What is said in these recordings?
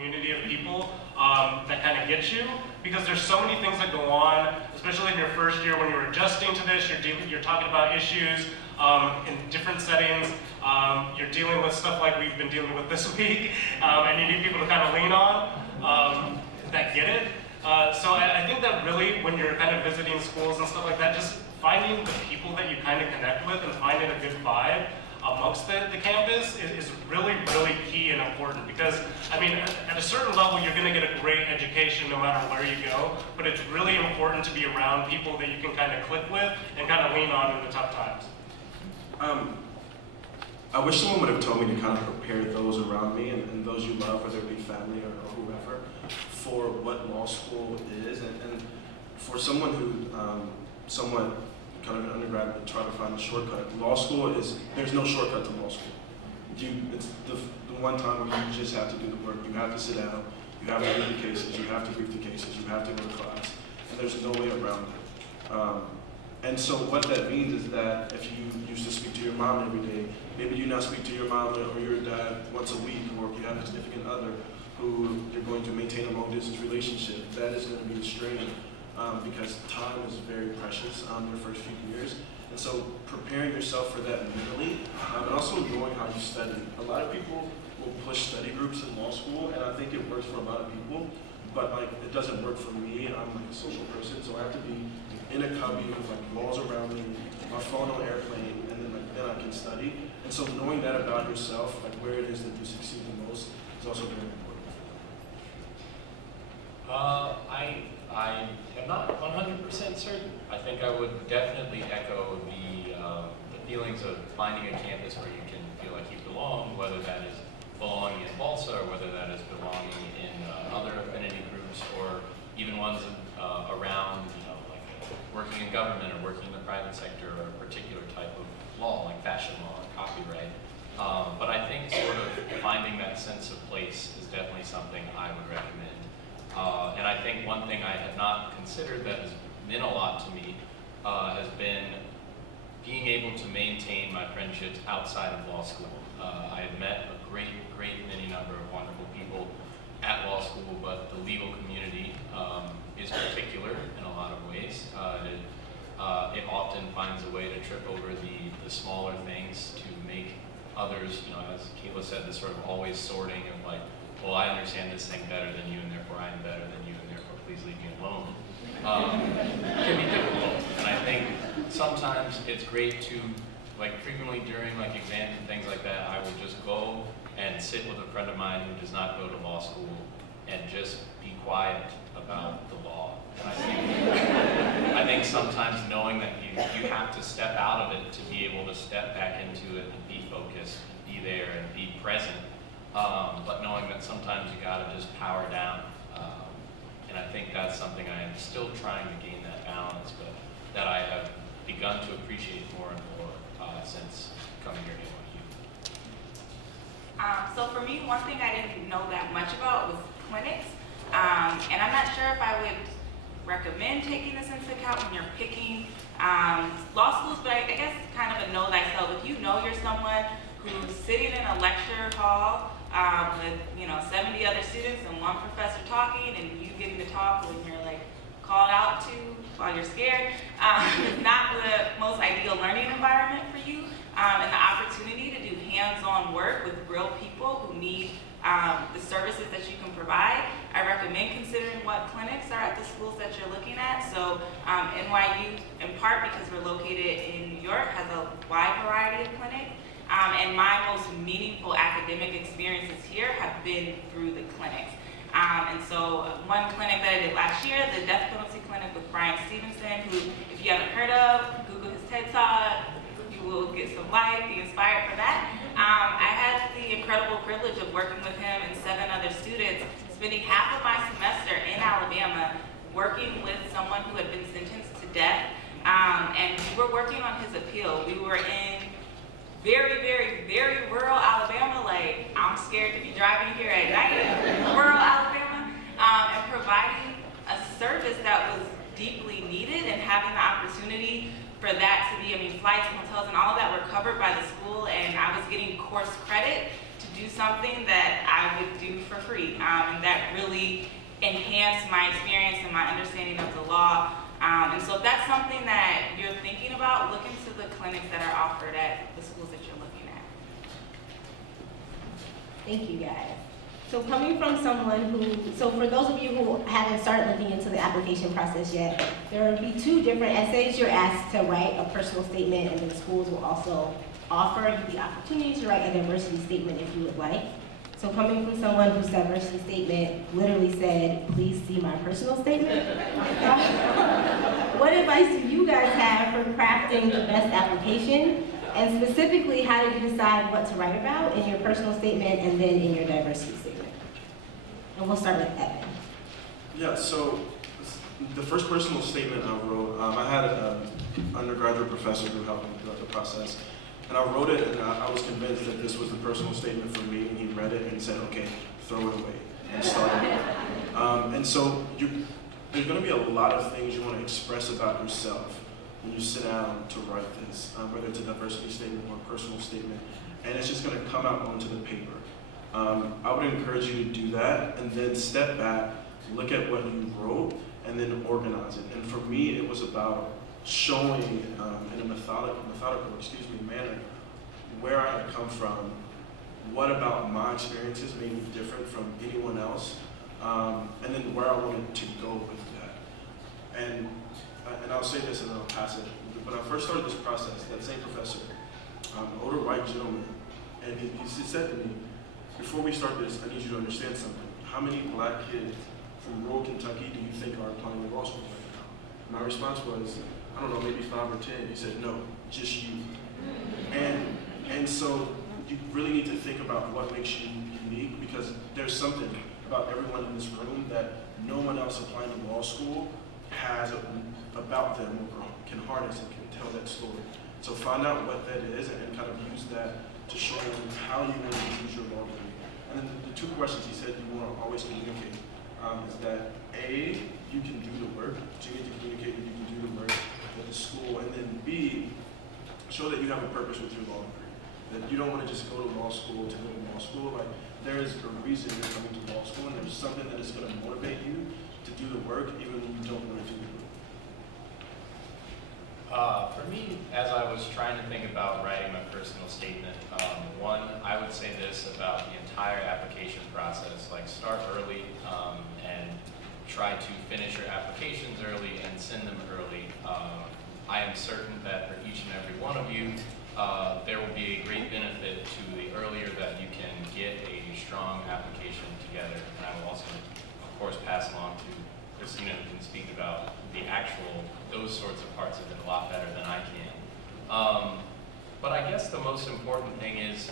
community of people that kind of get you, because there's so many things that go on, especially in your first year when you're adjusting to this, you're talking about issues in different settings, you're dealing with stuff like we've been dealing with this week, and you need people to kind of lean on that get it. So I think that really, when you're kind of visiting schools and stuff like that, just finding the people that you kind of connect with and finding a good vibe amongst the campus is really, really key and important, because, I mean, at a certain level, you're going to get a great education no matter where you go, but it's really important to be around people that you can kind of click with and kind of lean on in the tough times. I wish someone would have told me to kind of prepare those around me and those you love, whether it be family or whoever, for what law school is, and for someone who somewhat kind of an undergrad would try to find a shortcut. Law school there's no shortcut to law school. It's the one time where you just have to do the work. You have to sit down, you have to read the cases, you have to brief the cases, you have to go to class, and there's no way around it. And so what that means is that if you used to speak to your mom every day, maybe you now speak to your mom or your dad once a week, or if you have a significant other who you're going to maintain a long-distance relationship, that is going to be a strain. Because time is very precious your first few years. And so preparing yourself for that mentally, and also knowing how you study. A lot of people will push study groups in law school, and I think it works for a lot of people, but like it doesn't work for me. I'm like a social person, so I have to be in a cubby with like walls around me, my phone on airplane, and then I can study. And so knowing that about yourself, like where it is that you succeed the most, is also very important. I am not 100% certain. I think I would definitely echo the feelings of finding a campus where you can feel like you belong, whether that is belonging in Balsa or whether that is belonging in other affinity groups, or even ones around, like working in government or working in the private sector, or a particular type of law, like fashion law or copyright. But I think sort of finding that sense of place is definitely something I would recommend. And I think one thing I had not considered that has meant a lot to me has been being able to maintain my friendships outside of law school. I have met a great many number of wonderful people at law school, but the legal community is particular in a lot of ways. It often finds a way to trip over the smaller things to make others, as Kayla said, this sort of always sorting of like, well, I understand this thing better than you, and therefore I'm better than you, and therefore please leave me alone, can be difficult. And I think sometimes it's great to, like frequently during like exams and things like that, I will just go and sit with a friend of mine who does not go to law school and just be quiet about the law. And I think sometimes knowing that you have to step out of it to be able to step back into it and be focused, be there and be present. But knowing that sometimes you gotta just power down. And I think that's something I am still trying to gain that balance, but that I have begun to appreciate more and more since coming here to NYU. So for me, one thing I didn't know that much about was clinics. And I'm not sure if I would recommend taking this into account when you're picking law schools, but I guess kind of a know thyself. If you know you're someone who's sitting in a lecture hall with 70 other students and one professor talking, and you getting to talk when you're like called out to while you're scared, it's not the most ideal learning environment for you. And the opportunity to do hands-on work with real people who need the services that you can provide, I recommend considering what clinics are at the schools that you're looking at. So NYU, in part because we're located in New York, has a wide variety of clinics. And my most meaningful academic experiences here have been through the clinics. And so one clinic that I did last year, the death penalty clinic with Brian Stevenson, who, if you haven't heard of, Google his TED Talk, you will get some light, be inspired for that. I had the incredible privilege of working with him and 7 other students, spending half of my semester in Alabama working with someone who had been sentenced to death. And we were working on his appeal. We were in very, very, very rural Alabama, like I'm scared to be driving here at night, rural Alabama, and providing a service that was deeply needed, and having the opportunity for that to be, flights and hotels and all of that were covered by the school, and I was getting course credit to do something that I would do for free, and that really enhanced my experience and my understanding of the law. And so if that's something that you're thinking about, look into the clinics that are offered at the schools that you're looking at. Thank you, guys. So coming from someone so for those of you who haven't started looking into the application process yet, there will be 2 different essays. You're asked to write a personal statement, and then schools will also offer you the opportunity to write a diversity statement if you would like. So coming from someone whose diversity statement literally said, please see my personal statement, what advice do you guys have for crafting the best application? And specifically, how did you decide what to write about in your personal statement and then in your diversity statement? And we'll start with Evan. Yeah, so the first personal statement I wrote, I had an undergraduate professor who helped me throughout the process. And I wrote it, and I was convinced that this was the personal statement for me, and he read it and said, okay, throw it away, and started it. And so there's going to be a lot of things you want to express about yourself when you sit down to write this, whether it's a diversity statement or a personal statement, and it's just going to come out onto the paper. I would encourage you to do that, and then step back, look at what you wrote, and then organize it. And for me, it was about showing in a methodical manner where I had come from, what about my experiences made me different from anyone else, and then where I wanted to go with that. And I'll say this and then I'll pass it. When I first started this process, that same professor, an older white gentleman, and he said to me, before we start this, I need you to understand something. How many black kids from rural Kentucky do you think are applying to law school right now? My response was, I don't know, maybe 5 or 10. He said, no, just you. And so you really need to think about what makes you unique, because there's something about everyone in this room that no one else applying to law school has about them or can harness and can tell that story. So find out what that is and kind of use that to show them how you want to use your law degree. And then the 2 questions he said you want to always communicate is that A, you can do the work, so you need to communicate that you can do the work at the school, and then B, show that you have a purpose with your law degree. That you don't want to just go to law school to go to law school. Like, there is a reason you're coming to law school, and there's something that is going to motivate you to do the work even when you don't want to do the work. For me, as I was trying to think about writing my personal statement, one, I would say this about the entire application process, like start early and try to finish your applications early and send them early. I am certain that for each and every one of you, there will be a great benefit to the earlier that you can get a strong application together. And I will also, of course, pass along to Christina, who can speak about those sorts of parts of it a lot better than I can. But I guess the most important thing is,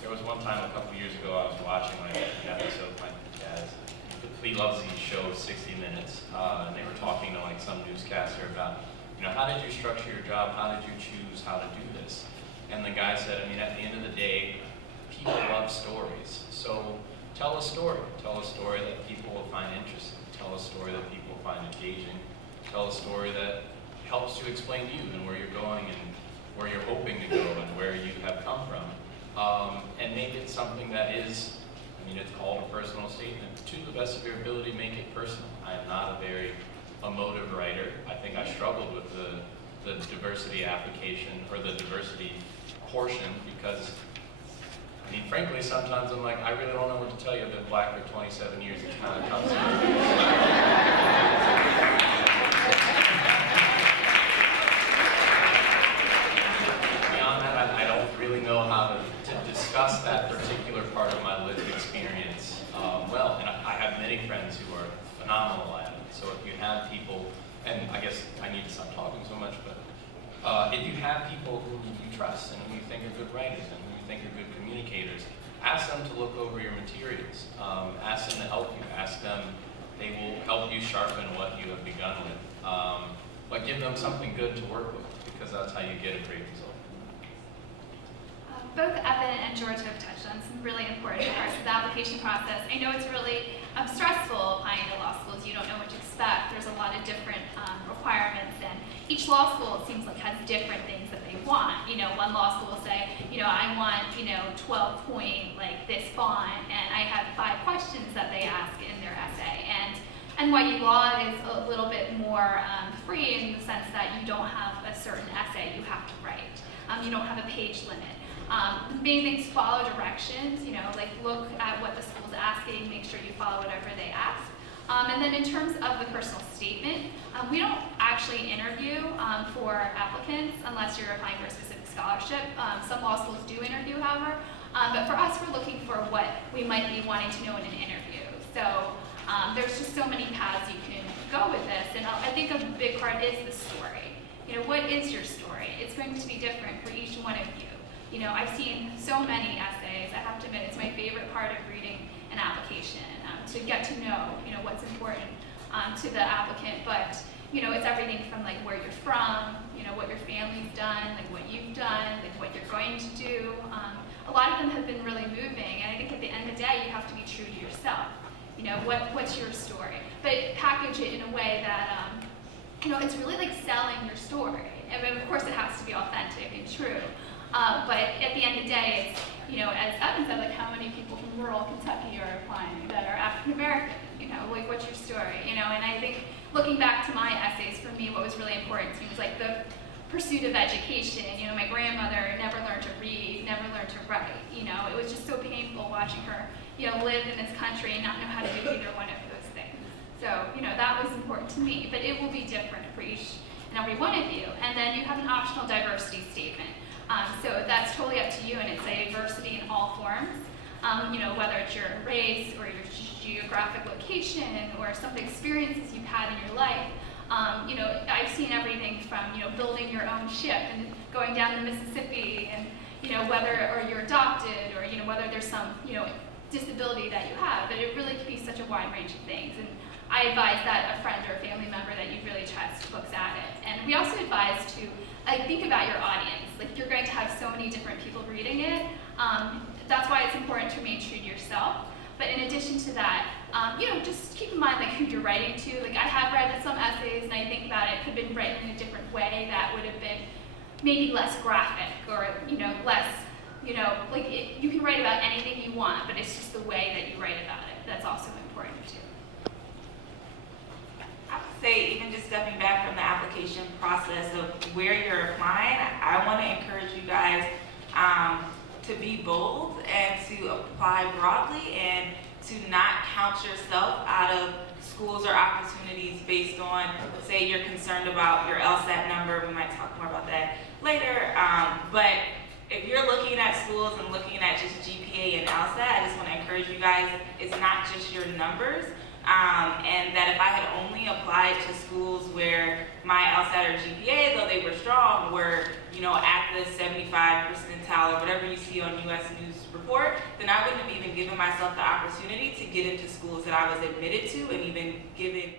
there was one time a couple years ago I was watching like an episode of my dad's, he loves these shows, 60 Minutes, and they were talking to like some newscaster about, how did you structure your job? How did you choose how to do this? And the guy said, at the end of the day, people love stories. So tell a story. Tell a story that people will find interesting. Tell a story that people find engaging. Tell a story that helps to explain you and where you're going and where you're hoping to go and where you have come from. And make it something that is, it's called a personal statement. To the best of your ability, make it personal. I am not a very emotive writer. I think I struggled with the diversity application or the diversity portion because, frankly, sometimes I'm like, I really don't know what to tell you. I've been black for 27 years. It kind of comes Beyond that, I don't really know how to discuss that particular part of my lived experience well. And I have many friends who are phenomenal at it. So if you have people, and I guess I need to stop talking so much, but if you have people who you trust and who you think are good writers and who you think are good communicators, ask them to look over your materials. Ask them to help you. Ask them, they will help you sharpen what you have begun with. But give them something good to work with, because that's how you get a great result. Both Evan and George have touched on some really important parts of the application process. I know it's really stressful applying to law schools. You don't know what to expect. There's a lot of different requirements, and each law school, it seems like, has different things that they want. You know, one law school will say, you know, I want, you know, 12 point, like this font, and I have 5 questions that they ask in their essay. And NYU law is a little bit more free in the sense that you don't have a certain essay you have to write. You don't have a page limit. The main things, follow directions, you know, like look at what the school's asking, make sure you follow whatever they ask. And then in terms of the personal statement, we don't actually interview for applicants unless you're applying for a specific scholarship. Some law schools do interview, however, but for us, we're looking for what we might be wanting to know in an interview. So there's just so many paths you can go with this, and I think a big part is the story. You know, what is your story? It's going to be different for each one of you. You know, I've seen so many essays. I have to admit, it's my favorite part of reading an application, to get to know, you know, what's important to the applicant. But, you know, it's everything from like where you're from, you know, what your family's done, like what you've done, like what you're going to do. A lot of them have been really moving, and I think at the end of the day, you have to be true to yourself. You know, what's your story? But package it in a way that, you know, it's really like selling your story. I mean, of course, it has to be authentic and true. But at the end of the day, it's, you know, as Evan said, like how many people from rural Kentucky are applying that are African American? You know, like what's your story? You know, and I think looking back to my essays, for me, what was really important to me was like the pursuit of education. You know, my grandmother never learned to read, never learned to write. You know, it was just so painful watching her, you know, live in this country and not know how to do either one of those things. So, you know, that was important to me, but it will be different for each and every one of you. And then you have an optional diversity statement. So that's totally up to you, and it's a diversity in all forms. You know, whether it's your race or your geographic location or some of the experiences you've had in your life. You know, I've seen everything from, you know, building your own ship and going down the Mississippi, and, you know, whether or you're adopted, or, you know, whether there's some, you know, disability that you have. But it really could be such a wide range of things. And I advise that a friend or a family member that you really trust looks at it. And we also advise to think about your audience. Like, you're going to have so many different people reading it. That's why it's important to remain true to yourself. But in addition to that, you know, just keep in mind like who you're writing to. Like, I have read some essays, and I think that it could have been written in a different way that would have been maybe less graphic, or, you know, less, you know, like you can write about anything you want, but it's just the way that you write about it that's also important too. I would say, even just stepping back from the application process of where you're applying, I want to encourage you guys to be bold and to apply broadly, and to not count yourself out of schools or opportunities based on, say you're concerned about your LSAT number. We might talk more about that later. But if you're looking at schools and looking at just GPA and LSAT, I just want to encourage you guys, it's not just your numbers. And that if I had only applied to schools where my LSAT or GPA, though they were strong, were, you know, at the 75 percentile or whatever you see on US News Report, then I wouldn't have even given myself the opportunity to get into schools that I was admitted to and even given